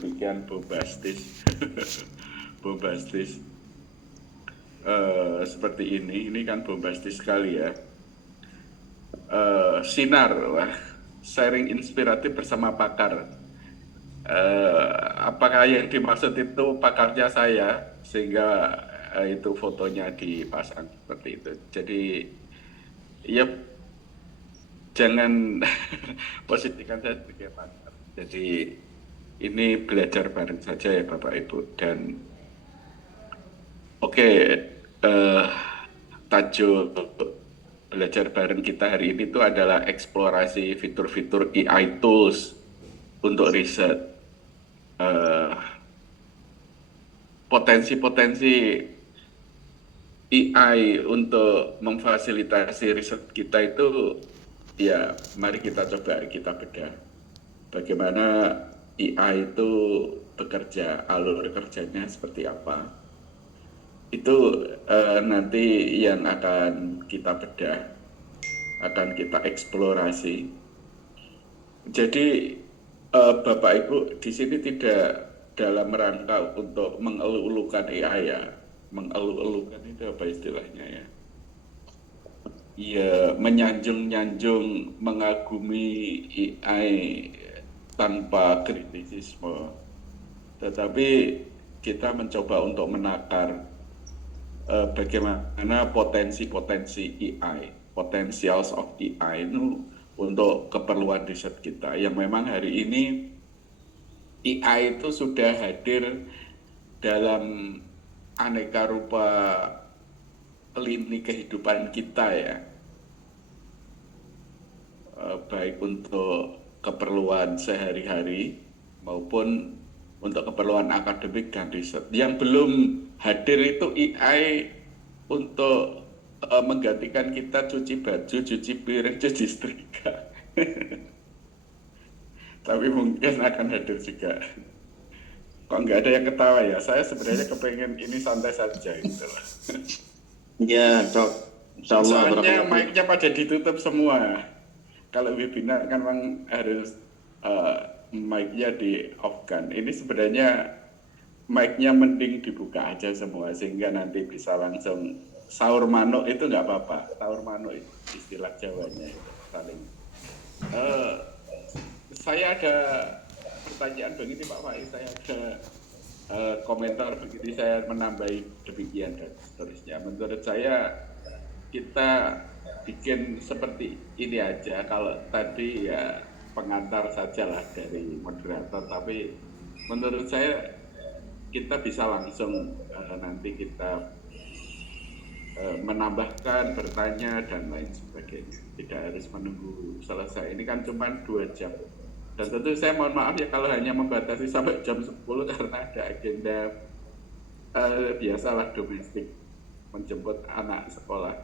sedemikian bombastis, bombastis seperti ini kan bombastis sekali ya. Sinar, wah, sharing inspiratif bersama pakar. Apakah yang dimaksud itu pakarnya saya sehingga itu fotonya dipasang seperti itu. Jadi ya jangan posisikan saya sebagai pakar. Jadi ini belajar bareng saja ya Bapak Ibu dan oke, tajuk belajar bareng kita hari ini itu adalah eksplorasi fitur-fitur AI tools untuk riset. Potensi-potensi AI untuk memfasilitasi riset kita itu ya mari kita coba kita bedah bagaimana AI itu bekerja, alur kerjanya seperti apa. Itu nanti yang akan kita bedah, akan kita eksplorasi. Jadi Bapak Ibu di sini tidak dalam rangka untuk mengeluh-elukan AI ya. Mengeluh-elukan itu apa istilahnya ya? Ya menyanjung-nyanjung, mengagumi AI tanpa kritisisme. Tetapi kita mencoba untuk menakar bagaimana potensi-potensi AI, potentials of AI itu untuk keperluan riset kita. Yang memang hari ini AI itu sudah hadir dalam aneka rupa lini kehidupan kita ya. Baik untuk keperluan sehari-hari maupun untuk keperluan akademik dan riset. Yang belum hadir itu AI untuk menggantikan kita cuci baju, cuci piring, cuci setrika. Tapi mungkin akan hadir juga. Kok nggak ada yang ketawa ya? Saya sebenarnya kepengen ini santai saja gitu loh. Ya, Dok. Soalnya mic-nya pada ditutup semua. Kalau webinar kan memang harus mic-nya di off kan. Ini sebenarnya mic-nya mending dibuka aja semua sehingga nanti bisa langsung sahur manuk itu nggak apa-apa. Sahur manuk itu istilah Jawanya itu saling. Saya ada pertanyaan begini Pak Faiz, saya ada komentar begini, saya menambahi demikian dan seterusnya. Menurut saya kita bikin seperti ini aja, kalau tadi ya pengantar sajalah dari moderator, tapi menurut saya kita bisa langsung nanti kita menambahkan, bertanya dan lain sebagainya, tidak harus menunggu selesai. Ini kan cuma 2 jam. Dan tentu saya mohon maaf ya kalau hanya membatasi sampai jam 10 karena ada agenda biasalah domestik, menjemput anak sekolah.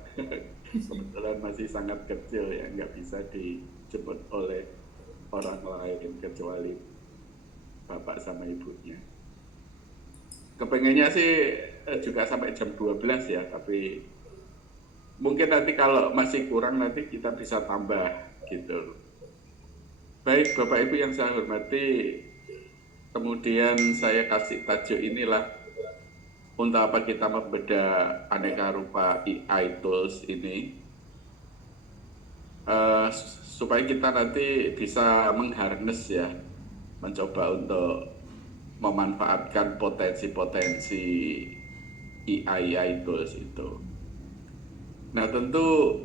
Kebetulan masih sangat kecil ya, nggak bisa dijemput oleh orang lain kecuali bapak sama ibunya. Kepengennya sih juga sampai jam 12 ya, tapi mungkin nanti kalau masih kurang nanti kita bisa tambah gitu. Baik Bapak Ibu yang saya hormati, kemudian saya kasih tajuk inilah untuk apa kita membedah aneka rupa AI tools ini, supaya kita nanti bisa mengharness ya, mencoba untuk memanfaatkan potensi-potensi AI tools itu. Nah tentu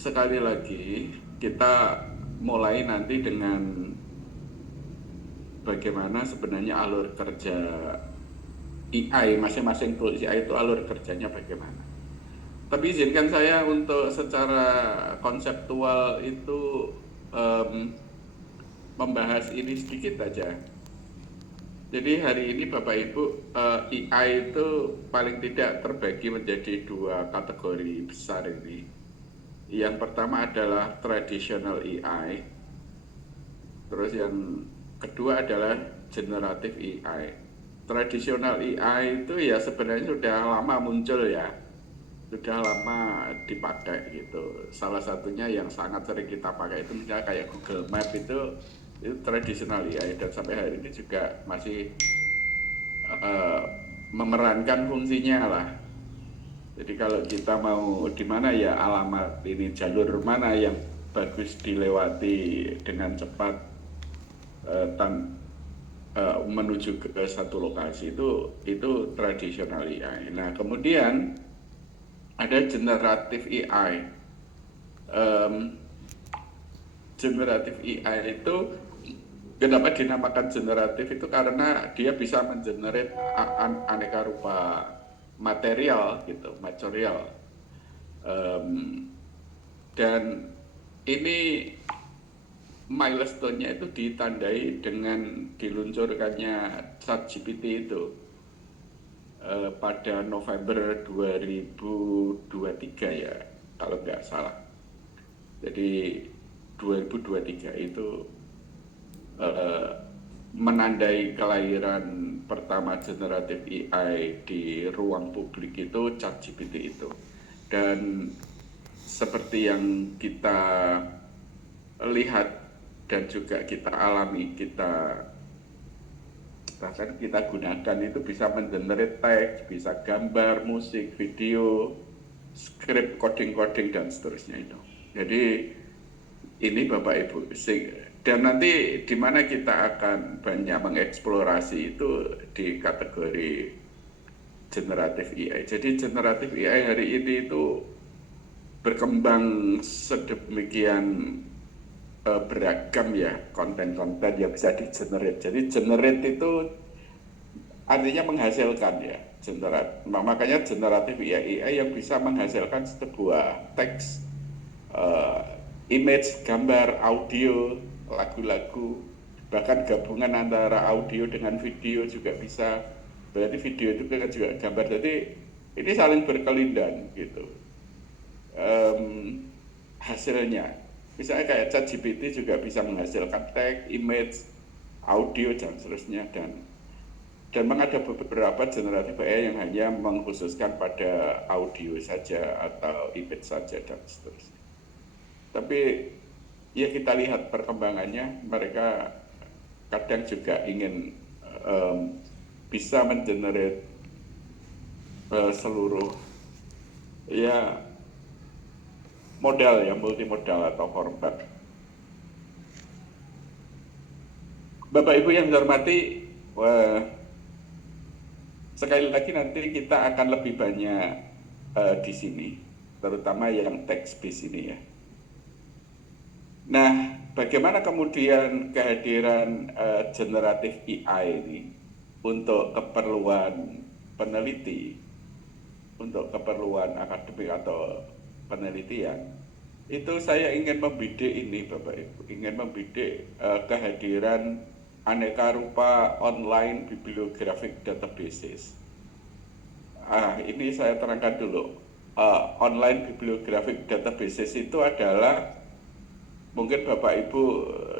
sekali lagi kita mulai nanti dengan bagaimana sebenarnya alur kerja AI, masing-masing tools AI itu alur kerjanya bagaimana. Tapi izinkan saya untuk secara konseptual itu membahas ini sedikit aja. Jadi hari ini Bapak Ibu, AI itu paling tidak terbagi menjadi 2 kategori besar ini. Yang pertama adalah traditional AI, terus yang kedua adalah generative AI. Traditional AI itu ya sebenarnya sudah lama muncul ya, sudah lama dipakai gitu. Salah satunya yang sangat sering kita pakai itu misalnya kayak Google Map itu itu tradisional AI dan sampai hari ini juga masih uh, memerankan fungsinya lah. Jadi kalau kita mau di mana ya alamat ini jalur mana yang bagus dilewati dengan cepat menuju ke satu lokasi itu tradisional AI. Nah kemudian ada generatif AI. Um, generatif AI itu kenapa dinamakan generatif itu karena dia bisa mengenerate aneka rupa material gitu, material. Dan ini milestone-nya itu ditandai dengan diluncurkannya ChatGPT itu pada November 2023 ya, kalau nggak salah. Jadi 2023 itu menandai kelahiran pertama generatif AI di ruang publik itu ChatGPT itu. Dan seperti yang kita lihat dan juga kita alami, bahkan kita gunakan itu bisa mengenerate teks, bisa gambar, musik, video, script, coding dan seterusnya itu. Jadi ini Bapak Ibu, dan nanti di mana kita akan banyak mengeksplorasi itu di kategori generatif AI. Jadi generatif AI hari ini itu berkembang sedemikian beragam ya konten-konten yang bisa di-generate. Jadi generate itu artinya menghasilkan ya, makanya generatif AI yang bisa menghasilkan sebuah teks, image, gambar, audio, lagu-lagu, bahkan gabungan antara audio dengan video juga bisa. Berarti video itu kan juga gambar. Jadi ini saling berkelindan gitu. Hasilnya misalnya kayak ChatGPT juga bisa menghasilkan teks, image, audio dan seterusnya, dan memang ada beberapa generatif AI yang hanya mengkhususkan pada audio saja atau image saja dan seterusnya. Tapi ya kita lihat perkembangannya, mereka kadang juga ingin bisa mengenerate seluruh ya modal ya, multimodal atau format. Bapak Ibu yang dihormati, sekali lagi nanti kita akan lebih banyak di sini, terutama yang text based ini ya. Nah, bagaimana kemudian kehadiran generatif AI ini untuk keperluan peneliti, untuk keperluan akademik atau penelitian, itu saya ingin membidik ini Bapak Ibu, ingin membidik kehadiran aneka rupa online bibliographic databases. Ini saya terangkan dulu. Online bibliographic databases itu adalah, mungkin Bapak Ibu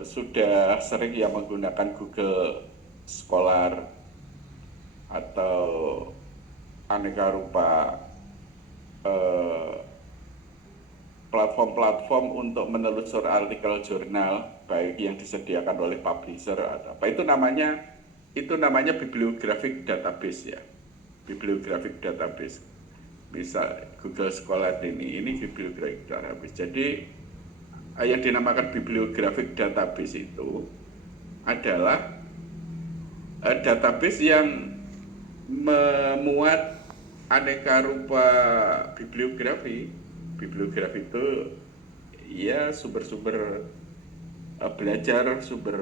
sudah sering ya menggunakan Google Scholar atau aneka rupa platform-platform untuk menelusur artikel jurnal baik yang disediakan oleh publisher atau apa, itu namanya bibliographic database ya, bibliographic database. Bisa Google Scholar ini bibliographic database. Jadi yang dinamakan bibliographic database itu adalah database yang memuat aneka rupa bibliografi. Bibliografi itu ya sumber-sumber belajar, sumber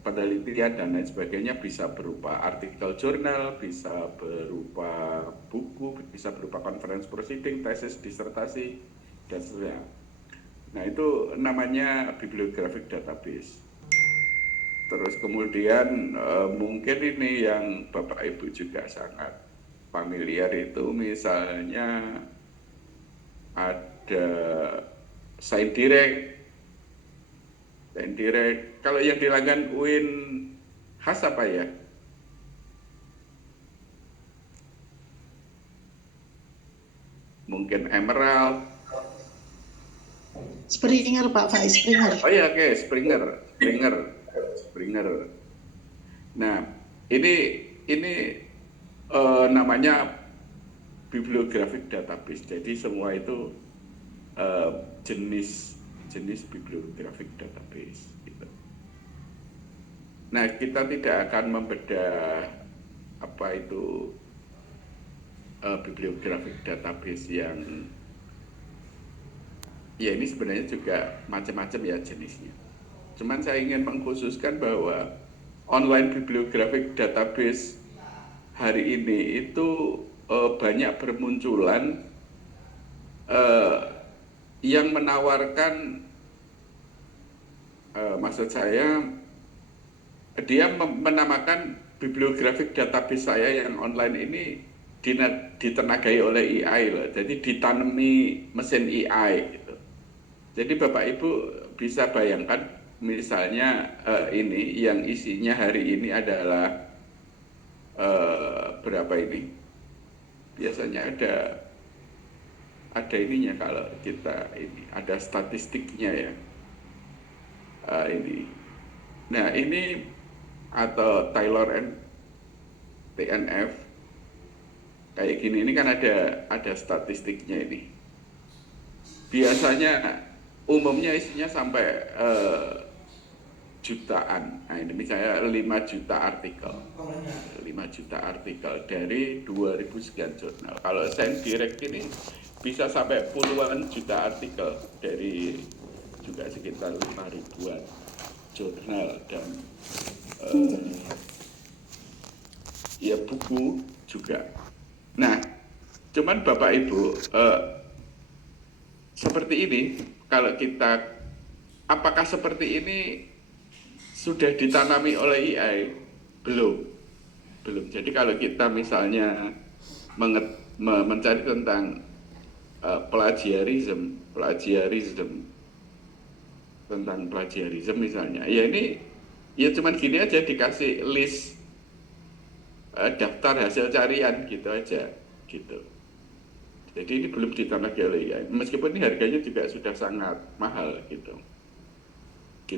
penelitian dan lain sebagainya, bisa berupa artikel jurnal, bisa berupa buku, bisa berupa conference proceeding, tesis, disertasi, dan sebagainya. Nah itu namanya bibliographic database. Terus kemudian mungkin ini yang Bapak Ibu juga sangat familiar itu misalnya ada ScienDirect. Kalau yang di Langgan UIN khas apa ya? Mungkin Emerald. Springer Pak Faiz, Springer. Oh iya, oke, Springer. Springer. Nah, ini namanya bibliographic database. Jadi semua itu jenis bibliographic database. Gitu. Nah, kita tidak akan membedah apa itu bibliographic database yang ya ini sebenarnya juga macam-macam ya jenisnya. Cuman saya ingin mengkhususkan bahwa online bibliographic database hari ini itu banyak bermunculan yang menawarkan, maksud saya, dia menamakan bibliographic database saya yang online ini ditenagai oleh AI loh. Jadi ditanami mesin AI gitu. Jadi Bapak Ibu bisa bayangkan misalnya ini yang isinya hari ini adalah berapa ini? Biasanya ada ininya kalau kita ini ada statistiknya ya. Ini. Nah, ini atau Taylor and TNF kayak gini, ini kan ada statistiknya ini. Biasanya umumnya isinya sampai jutaan. Nah, ini misalnya 5 juta artikel. 5 juta artikel dari 2000 sekian jurnal. Kalau Science Direct ini bisa sampai puluhan juta artikel dari juga sekitar 5 ribuan jurnal dan ya buku juga. Nah, cuman Bapak Ibu seperti ini, kalau kita, apakah seperti ini sudah ditanami oleh AI? Belum. Jadi kalau kita misalnya mencari tentang plagiarism tentang plagiarism misalnya, ya ini ya cuman gini aja, dikasih list daftar hasil carian gitu aja gitu. Jadi ini belum ditanami oleh AI, meskipun ini harganya juga sudah sangat mahal gitu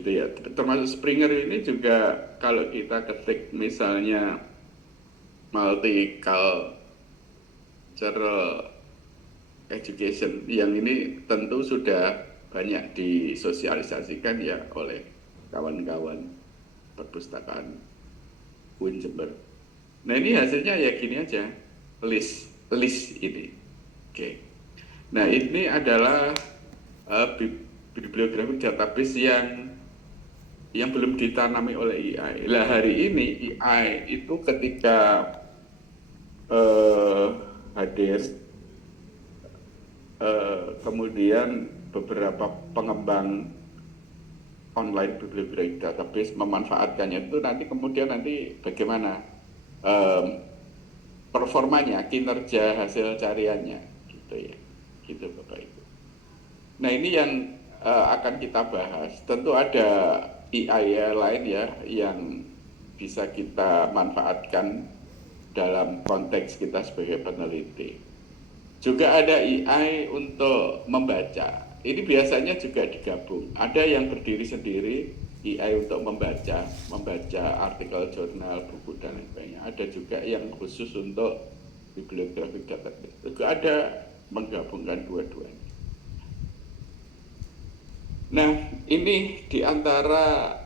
ya. Termasuk Springer ini juga kalau kita ketik misalnya multicultural education, yang ini tentu sudah banyak disosialisasikan ya oleh kawan-kawan perpustakaan UIN Jember. Nah, ini hasilnya ya gini aja, list ini. Oke. Nah, ini adalah bibliografi database yang belum ditanami oleh AI. Lah hari ini AI itu ketika hadir, kemudian beberapa pengembang online bibliografi database memanfaatkannya, itu nanti bagaimana performanya, kinerja hasil cariannya gitu ya, gitu Bapak Ibu. Nah, ini yang akan kita bahas. Tentu ada AI lain ya yang bisa kita manfaatkan dalam konteks kita sebagai peneliti. Juga ada AI untuk membaca. Ini biasanya juga digabung. Ada yang berdiri sendiri, AI untuk membaca artikel jurnal, buku dan lain sebagainya. Ada juga yang khusus untuk bibliographic database. Juga ada menggabungkan dua-duanya. Nah, ini di antara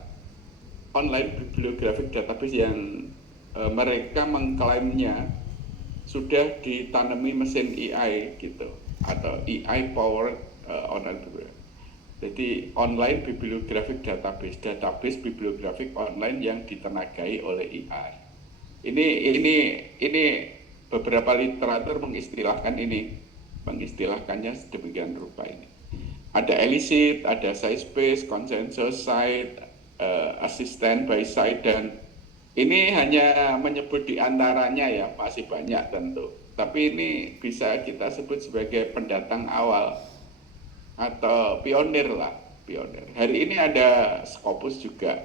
online bibliographic database yang mereka mengklaimnya sudah ditanami mesin AI gitu, atau AI powered online bibliography. Jadi online bibliographic database bibliographic online yang ditenagai oleh AI. Ini beberapa literatur mengistilahkannya sedemikian rupa ini. Ada elicit, ada size-based, consensus site, assistant by site, dan ini hanya menyebut di antaranya ya, masih banyak tentu. Tapi ini bisa kita sebut sebagai pendatang awal atau pionir lah, pionir. Hari ini ada Scopus juga,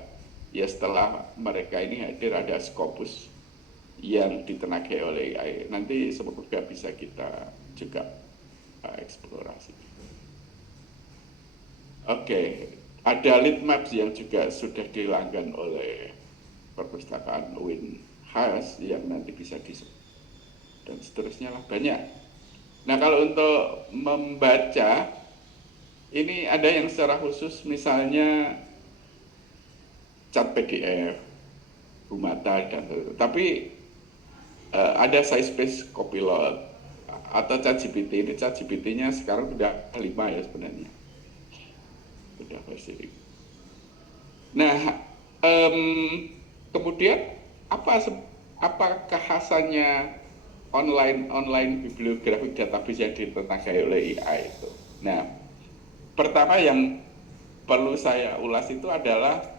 ya setelah mereka ini hadir ada Scopus yang ditenagai oleh AI. Nanti semoga bisa kita juga eksplorasi. Oke, ada Litmaps yang juga sudah dilanggan oleh perpustakaan UIN Has yang nanti bisa disebut dan seterusnya lah banyak. Nah kalau untuk membaca ini ada yang secara khusus misalnya cat PDF, Bumata dan tapi ada Scikit Copilot atau ChatGPT. Ini ChatGPT-nya sekarang sudah 5 ya sebenarnya. Sudah versi 5. Nah, kemudian apa kekhasannya online bibliographic database yang ditenagai oleh AI itu? Nah, pertama yang perlu saya ulas itu adalah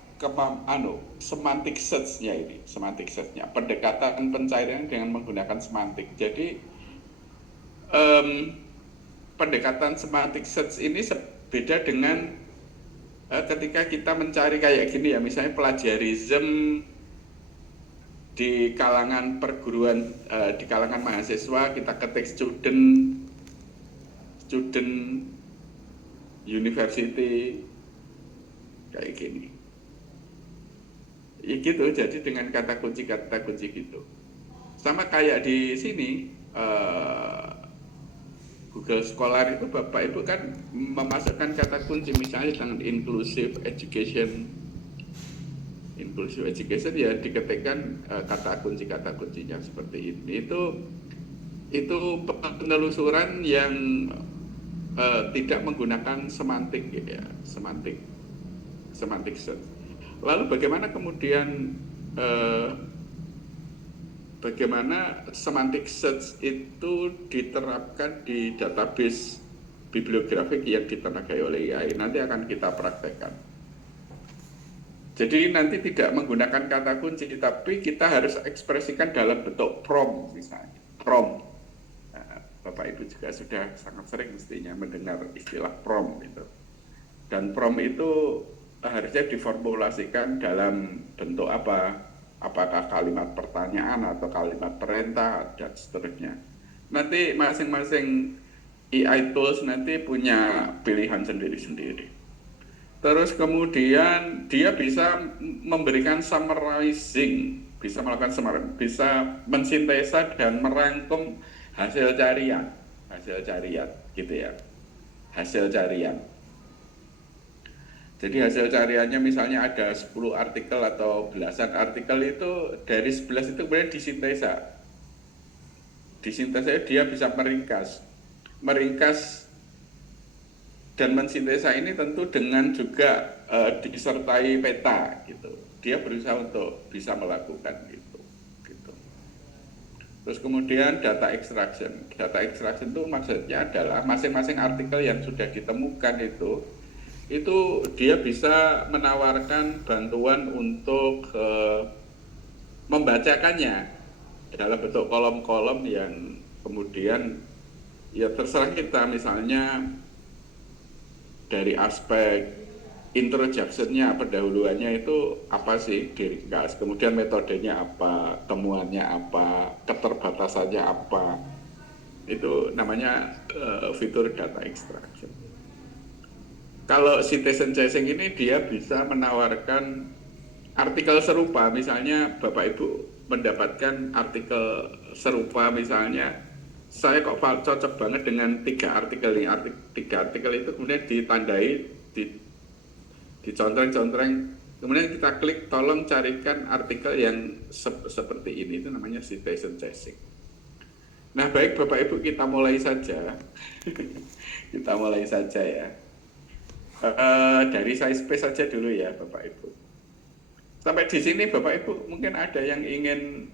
semantic search-nya ini, semantic search-nya, pendekatan pencarian dengan menggunakan semantik. Jadi pendekatan semantic search ini beda dengan ketika kita mencari kayak gini ya, misalnya plagiarism di kalangan perguruan, di kalangan mahasiswa kita ketik student university kayak gini. Ya gitu, jadi dengan kata kunci gitu. Sama kayak di sini Google Scholar itu Bapak Ibu kan memasukkan kata kunci misalnya dengan inclusive education ya diketikkan kata kuncinya seperti ini. Itu penelusuran yang tidak menggunakan semantik ya, semantik search. Lalu bagaimana kemudian bagaimana semantic search itu diterapkan di database bibliografik yang ditenagai oleh AI, nanti akan kita praktekkan. Jadi nanti tidak menggunakan kata kunci, tapi kita harus ekspresikan dalam bentuk prompt misalnya. Prompt. Nah, Bapak Ibu juga sudah sangat sering mestinya mendengar istilah prompt itu. Dan prompt itu harusnya diformulasikan dalam bentuk apa? Apakah kalimat pertanyaan atau kalimat perintah dan seterusnya. Nanti masing-masing AI tools nanti punya pilihan sendiri-sendiri. Terus kemudian dia bisa memberikan summarizing, bisa melakukan summarizing, bisa mensintesa dan merangkum hasil carian gitu ya. Hasil carian. Jadi hasil cariannya misalnya ada 10 artikel atau belasan artikel itu dari 11 itu kemudian disintesa. Disintesa dia bisa meringkas dan mensintesa ini tentu dengan juga disertai peta gitu. Dia berusaha untuk bisa melakukan gitu. Terus kemudian data extraction. Data extraction itu maksudnya adalah masing-masing artikel yang sudah ditemukan itu dia bisa menawarkan bantuan untuk membacakannya dalam bentuk kolom-kolom yang kemudian ya terserah kita, misalnya dari aspek introduction-nya, pendahuluannya itu apa sih diringkas, kemudian metodenya apa, temuannya apa, keterbatasannya apa, itu namanya fitur data extraction. Kalau citizen chasing ini dia bisa menawarkan artikel serupa, misalnya Bapak Ibu mendapatkan artikel serupa, misalnya saya kok cocok banget dengan 3 artikel ini, 3 artikel itu kemudian ditandai, dicontreng-contreng, kemudian kita klik tolong carikan artikel yang seperti ini, itu namanya citizen chasing. Nah baik Bapak Ibu, kita mulai saja. Kita mulai saja ya. Dari Scikit saja dulu ya Bapak Ibu. Sampai di sini Bapak Ibu mungkin ada yang ingin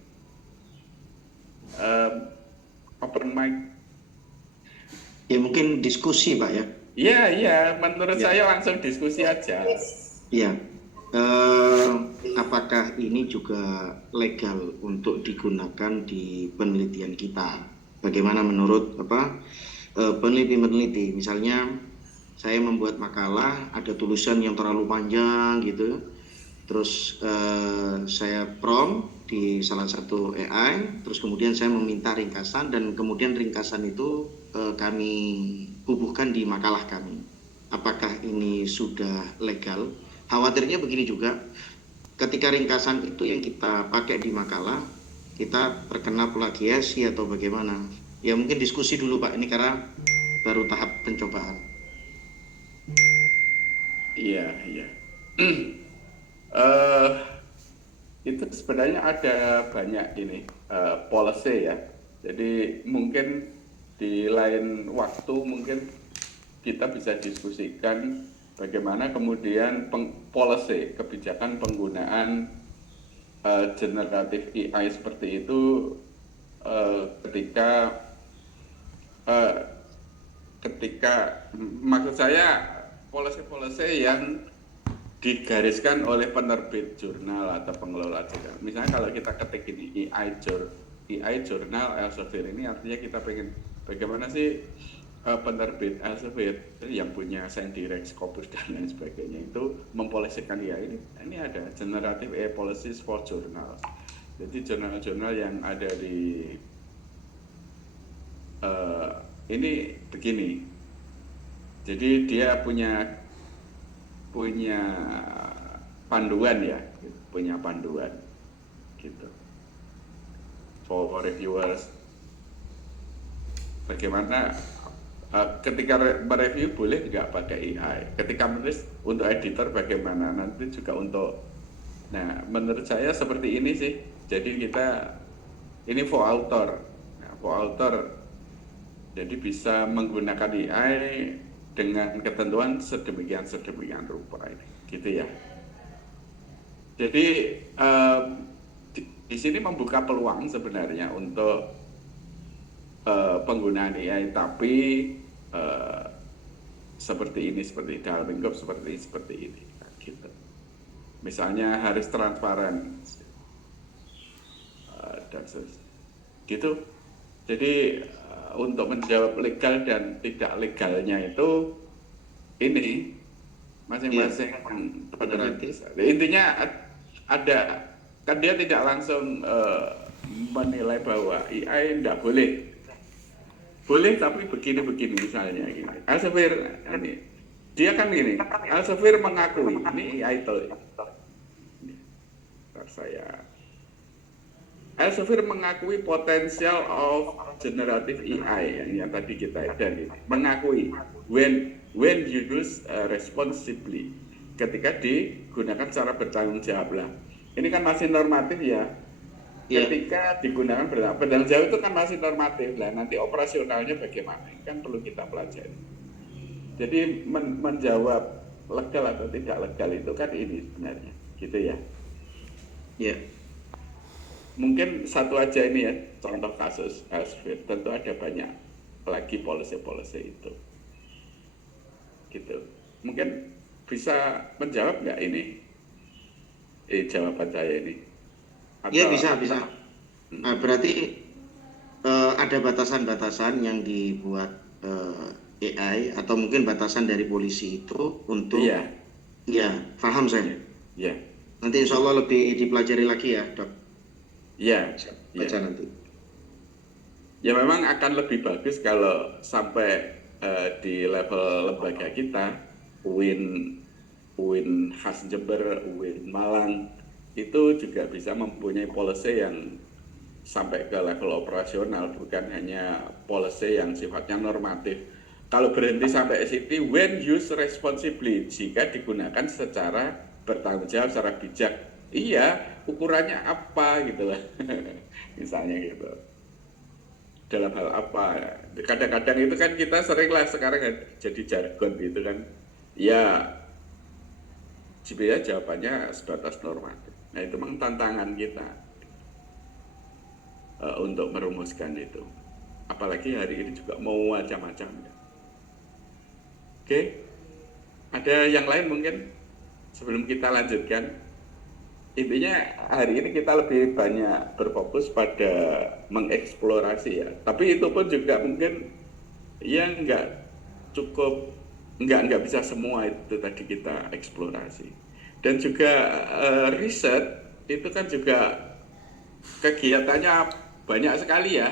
open mic. Ya mungkin diskusi Pak ya. Iya, menurut saya langsung diskusi aja. Iya. Apakah ini juga legal untuk digunakan di penelitian kita? Bagaimana menurut peneliti-peneliti? Misalnya saya membuat makalah, ada tulisan yang terlalu panjang gitu, terus saya prompt di salah satu AI, terus kemudian saya meminta ringkasan, dan kemudian ringkasan itu kami bubuhkan di makalah kami. apakah ini sudah legal. Khawatirnya begini juga, ketika ringkasan itu yang kita pakai di makalah, kita terkena plagiasi atau bagaimana. Ya mungkin diskusi dulu Pak, ini karena baru tahap pencobaan. Iya, iya. Eh, itu sebenarnya ada banyak ini policy ya. Jadi mungkin di lain waktu mungkin kita bisa diskusikan bagaimana kemudian policy kebijakan penggunaan generatif AI seperti itu ketika eh, maksud saya policy-policy yang digariskan oleh penerbit jurnal atau pengelola jurnal. Misalnya kalau kita ketik ini AI Journal Elsevier, ini artinya kita pengen bagaimana sih penerbit Elsevier yang punya Sendirex, Scopus dan lain sebagainya itu mempolisikan ya ini ada generative AI policies for journals. Jadi jurnal-jurnal yang ada di ini begini. Jadi dia punya panduan ya, punya panduan gitu for reviewers. Bagaimana ketika mereview boleh nggak pakai AI? Ketika menulis untuk editor bagaimana? Nanti juga untuk, nah menurut saya seperti ini sih. Jadi kita ini for author, nah, for author. Jadi bisa menggunakan AI dengan ketentuan sedemikian rupa ini, gitu ya. Jadi di sini membuka peluang sebenarnya untuk penggunaan AI, tapi seperti Dalrymple seperti ini, gitu. Misalnya harus transparan dan gitu. Jadi untuk menjawab legal dan tidak legalnya itu ini masing-masing penerbit. Intinya ada kan dia tidak langsung menilai bahwa AI tidak boleh. Boleh tapi begini misalnya gini. Elsevier ini dia kan gini. Elsevier mengakui ini AI itu. Saya Elsevier mengakui potensial of generative AI yang tadi kita dan mengakui when used responsibly, ketika digunakan secara bertanggung jawab lah. Ini kan masih normatif ya. Ketika digunakan bertanggung jawab itu kan masih normatif lah. Nanti operasionalnya bagaimana? Kan perlu kita pelajari. Jadi menjawab legal atau tidak legal itu kan ini sebenarnya, gitu ya. Iya. Mungkin satu aja ini ya, contoh kasus Elsevier. Tentu ada banyak lagi policy itu. Gitu. Mungkin bisa menjawab nggak ini? Jawaban saya ini. Iya bisa. Nah, berarti ada batasan-batasan yang dibuat AI atau mungkin batasan dari polisi itu untuk. Iya, paham saya. Iya. Nanti insya Allah lebih dipelajari lagi ya, Dok. Iya, baca nanti. Ya memang akan lebih bagus kalau sampai di level lembaga kita, UIN khas Jember, UIN Malang, itu juga bisa mempunyai policy yang sampai ke level operasional, bukan hanya policy yang sifatnya normatif. Kalau berhenti sampai situ, when used responsibly, jika digunakan secara bertanggung jawab, secara bijak. Iya, ukurannya apa gitu lah. Misalnya gitu. Dalam hal apa? Kadang-kadang itu kan kita sering lah sekarang jadi jargon gitu kan. Ya, sebenarnya jawabannya sebatas normatif. Nah itu memang tantangan kita untuk merumuskan itu. Apalagi hari ini juga mau macam-macam. Oke, ada yang lain mungkin sebelum kita lanjutkan. Intinya hari ini kita lebih banyak berfokus pada mengeksplorasi ya. Tapi itu pun juga mungkin ya nggak bisa semua itu tadi kita eksplorasi. Dan juga riset itu kan juga kegiatannya banyak sekali ya.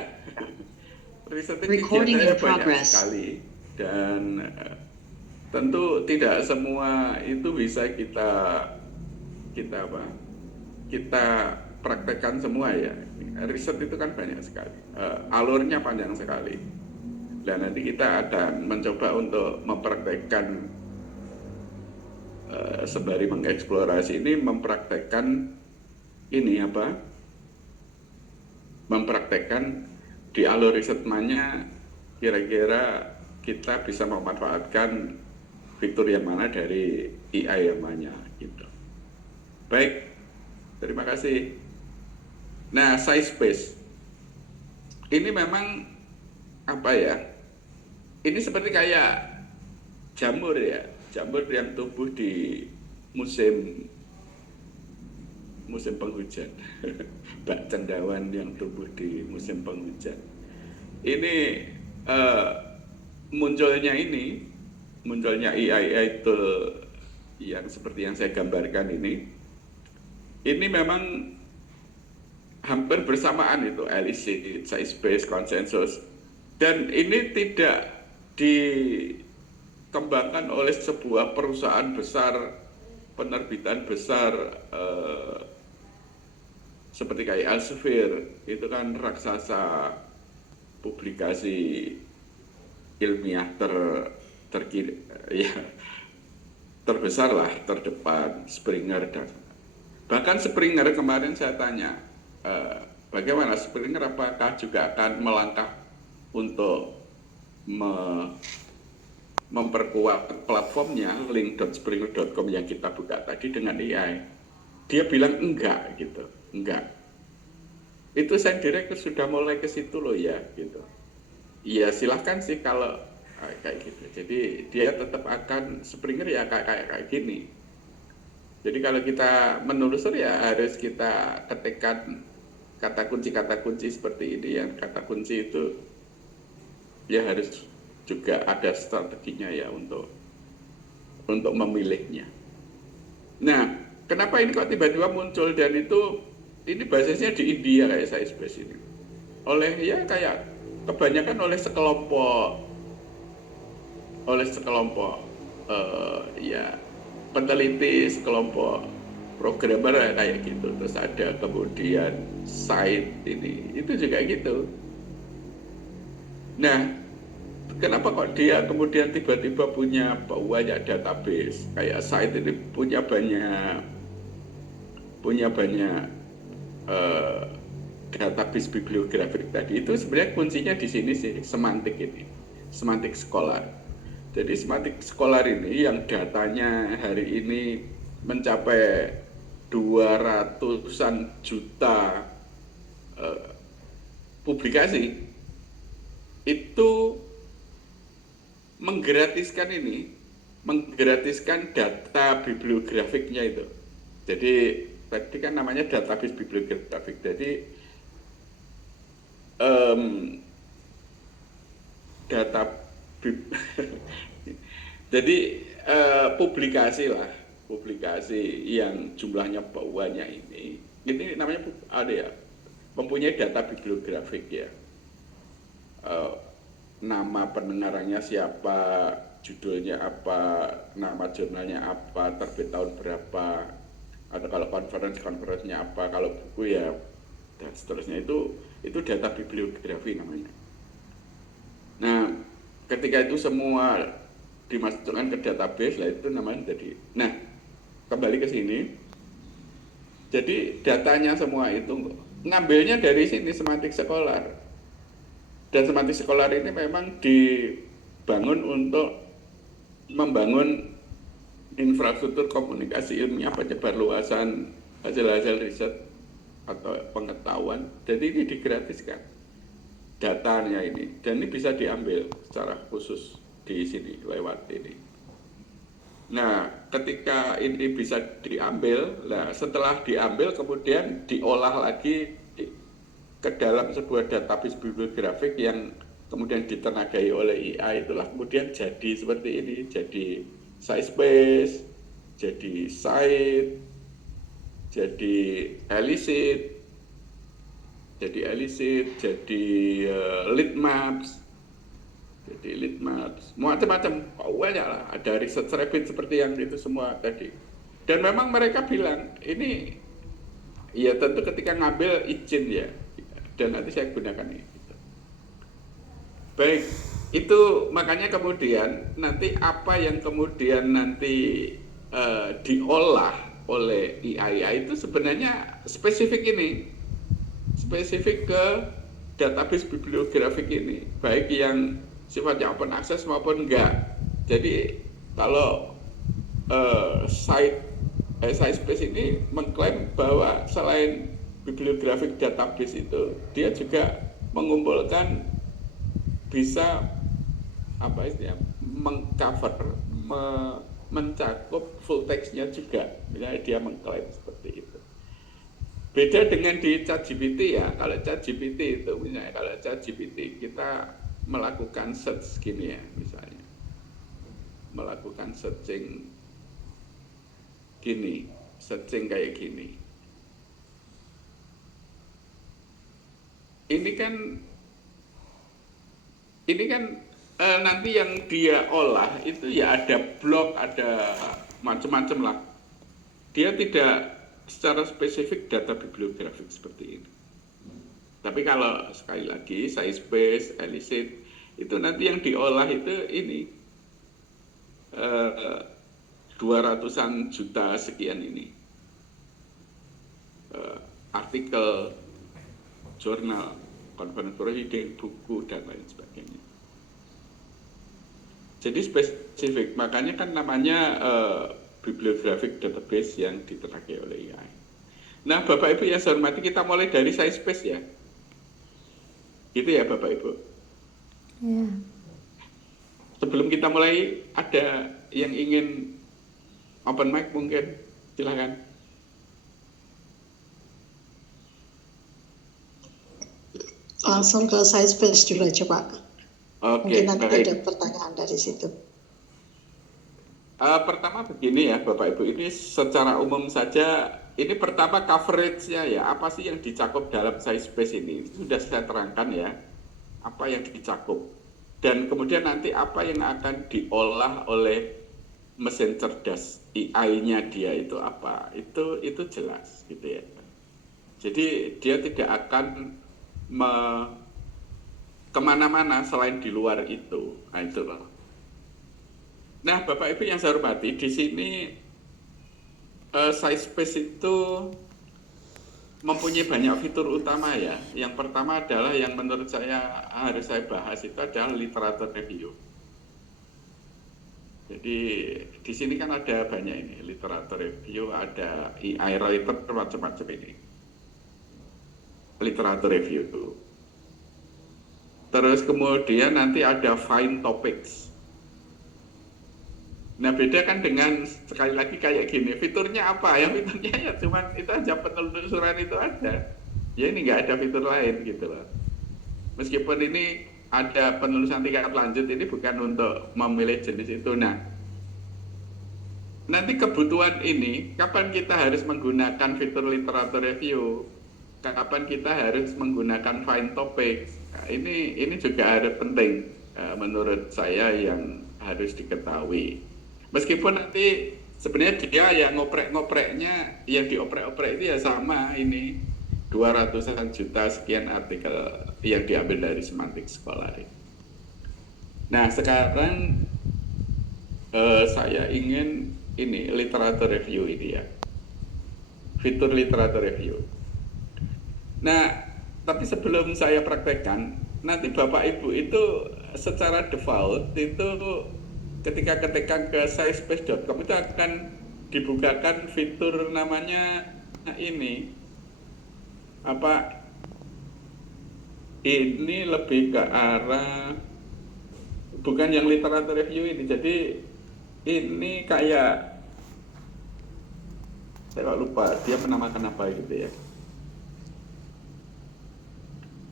Riset itu kegiatannya banyak sekali dan tentu tidak semua itu bisa kita kita apa kita praktekkan semua ya. Riset itu kan banyak sekali, alurnya panjang sekali, dan nanti kita akan mencoba untuk mempraktekkan, sembari mengeksplorasi ini, mempraktekkan ini apa mempraktekkan di alur riset mana kira-kira kita bisa memanfaatkan fitur yang mana dari AI yang mana gitu. Baik, terima kasih. Nah, size space ini memang apa ya? Ini seperti kayak jamur ya, jamur yang tumbuh di musim musim penghujan. Bak cendawan yang tumbuh di musim penghujan. Ini eh, munculnya AI tool yang seperti yang saya gambarkan ini memang hampir bersamaan itu, elicit, size space, konsensus, dan ini tidak dikembangkan oleh sebuah perusahaan besar, penerbitan besar, seperti kayak Elsevier, itu kan raksasa publikasi ilmiah ya, terbesar lah, terdepan, Springer. Dan bahkan Springer kemarin saya tanya, bagaimana Springer, apakah juga akan melangkah untuk memperkuat platformnya link.springer.com yang kita buka tadi dengan AI. Dia bilang enggak gitu, enggak. Itu saya direct sudah mulai ke situ loh ya gitu. Iya silahkan sih kalau kayak gitu. Jadi dia tetap akan Springer ya kayak gini. Jadi kalau kita menelusuri ya harus kita ketikkan kata kunci seperti ini. Yang kata kunci itu ya harus juga ada strateginya ya untuk memilihnya. Nah, kenapa ini kok tiba-tiba muncul, dan ini basisnya di India kayak saya space ini. Oleh ya kayak kebanyakan oleh sekelompok ya peneliti, sekelompok programmer kayak gitu. Terus ada kemudian site ini itu juga gitu. Nah, kenapa kok dia kemudian tiba-tiba punya banyak database kayak site ini, punya banyak database bibliografik tadi. Itu sebenarnya kuncinya di sini sih, semantik scholar. Jadi semantik scholar ini yang datanya hari ini mencapai 200-an juta publikasi, itu menggratiskan data bibliografiknya itu. Jadi tadi kan namanya database bibliografik. Jadi jadi publikasi yang jumlahnya banyak ini namanya ada ya, mempunyai data bibliografik ya. Nama pendengarannya siapa, judulnya apa, nama jurnalnya apa, terbit tahun berapa, atau kalau konferensinya apa, kalau buku ya, dan seterusnya. Itu data bibliografi namanya. Nah, ketika itu semua dimasukkan ke database lah, itu namanya jadi. Nah, kembali ke sini. Jadi datanya semua itu ngambilnya dari sini, semantik scholar. Dan semantik scholar ini memang dibangun untuk membangun infrastruktur komunikasi ilmiah, penyebar luasan hasil-hasil riset atau pengetahuan. Jadi ini digratiskan datanya ini, dan ini bisa diambil secara khusus di sini lewat ini. Nah, ketika ini bisa diambil, nah setelah diambil kemudian diolah lagi ke dalam sebuah database bibliografik yang kemudian ditenagai oleh AI, itulah kemudian jadi seperti ini, jadi size space, jadi site, jadi elicit, jadi lead maps, jadi litmas, macam-macam, banyak lah. Ada research rabbit seperti yang itu semua tadi. Dan memang mereka bilang ini, ya tentu ketika ngambil izin ya, dan nanti saya gunakan ini. Baik, itu makanya kemudian nanti apa yang kemudian nanti diolah oleh IAI itu sebenarnya spesifik ini, spesifik ke database bibliografik ini, baik yang sifatnya open access maupun enggak. Jadi kalau SciSpace ini mengklaim bahwa selain bibliografik database itu, dia juga mengumpulkan, bisa apa istilahnya, mengcover, mencakup full text-nya juga. Misalnya dia mengklaim seperti itu. Beda dengan di ChatGPT ya. Kalau ChatGPT itu misalnya, kalau ChatGPT kita melakukan search gini ya, misalnya melakukan searching gini, searching kayak gini. Ini kan nanti yang dia olah itu ya ada blog, ada macam-macam lah. Dia tidak secara spesifik data bibliografik seperti ini. Tapi kalau sekali lagi SciSpace, Elicit, itu nanti yang diolah itu ini 200-an juta sekian ini artikel, jurnal, konferensi proceeding, buku, dan lain sebagainya. Jadi spesifik, makanya kan namanya bibliographic database yang diterapkan oleh AI. Nah, Bapak Ibu yang saya hormati, kita mulai dari SciSpace ya. Gitu ya Bapak Ibu. Ya. Sebelum kita mulai, ada yang ingin open mic mungkin, silakan. Langsung ke SciSpace dulu aja Pak. Oke, Mungkin nanti baik. ada pertanyaan dari situ. Pertama begini ya Bapak Ibu, ini secara umum saja, ini pertama coverage-nya ya, apa sih yang dicakup dalam SciSpace ini? Sudah saya terangkan ya, apa yang dicakup. Dan kemudian nanti apa yang akan diolah oleh mesin cerdas AI-nya dia itu apa? Itu jelas gitu ya. Jadi dia tidak akan kemana-mana selain di luar itu. Nah itu loh. Nah Bapak Ibu yang saya hormati, di sini SciSpace itu mempunyai banyak fitur utama ya. Yang pertama adalah yang menurut saya harus saya bahas itu adalah literatur review. Jadi di sini kan ada banyak ini, literatur review, ada AI writer, macam-macam ini. Literatur review itu. Terus kemudian nanti ada find topics. Nah beda kan dengan sekali lagi kayak gini, fiturnya apa? Ya fiturnya ya cuman itu aja, penelusuran itu ada. Ya ini nggak ada fitur lain gitu loh. Meskipun ini ada penelusuran tingkat lanjut, ini bukan untuk memilih jenis itu. Nah, nanti kebutuhan ini, kapan kita harus menggunakan fitur literatur review? Kapan kita harus menggunakan find topics? Nah, ini juga ada penting menurut saya yang harus diketahui. Meskipun nanti sebenarnya dia yang ngoprek-ngopreknya, yang dioprek-oprek itu ya sama ini 200-an juta sekian artikel yang diambil dari Semantic Scholar. Nah sekarang saya ingin ini literatur review ini ya, fitur literatur review. Nah tapi sebelum saya praktekkan, nanti Bapak Ibu itu secara default itu ketika ketikkan ke SciSpace.com itu akan dibukakan fitur namanya ini apa, ini lebih ke arah bukan yang literatur review ini. Jadi ini kayak saya lupa dia menamakan apa gitu ya.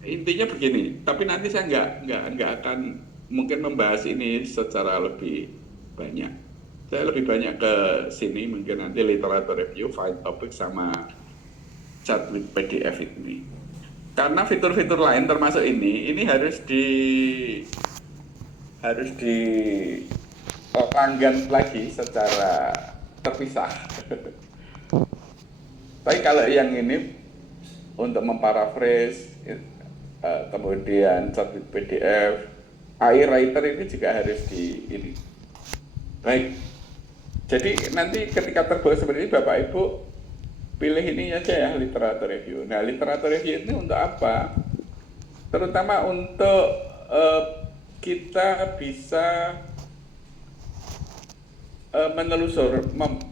Intinya begini, tapi nanti saya nggak akan mungkin membahas ini secara lebih banyak. Saya lebih banyak ke sini mungkin nanti literatur review, find topic sama chat with PDF ini. Karena fitur-fitur lain termasuk ini harus harus dilanggan lagi secara terpisah. Tapi kalau yang ini untuk memparaphrase, kemudian submit PDF, AI writer ini juga harus ini. Baik. Jadi nanti ketika terbuat seperti ini, Bapak Ibu pilih ini aja ya, literatur review. Nah, literatur review ini untuk apa? Terutama untuk kita bisa menelusur,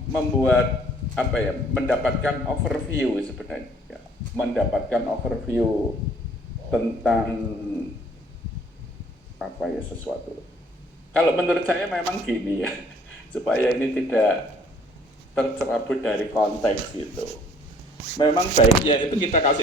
membuat apa ya, mendapatkan overview sebenarnya, ya. Mendapatkan overview tentang apa ya, sesuatu. Kalau menurut saya memang gini ya, supaya ini tidak tercerabut dari konteks gitu. Memang baiknya itu kita kasih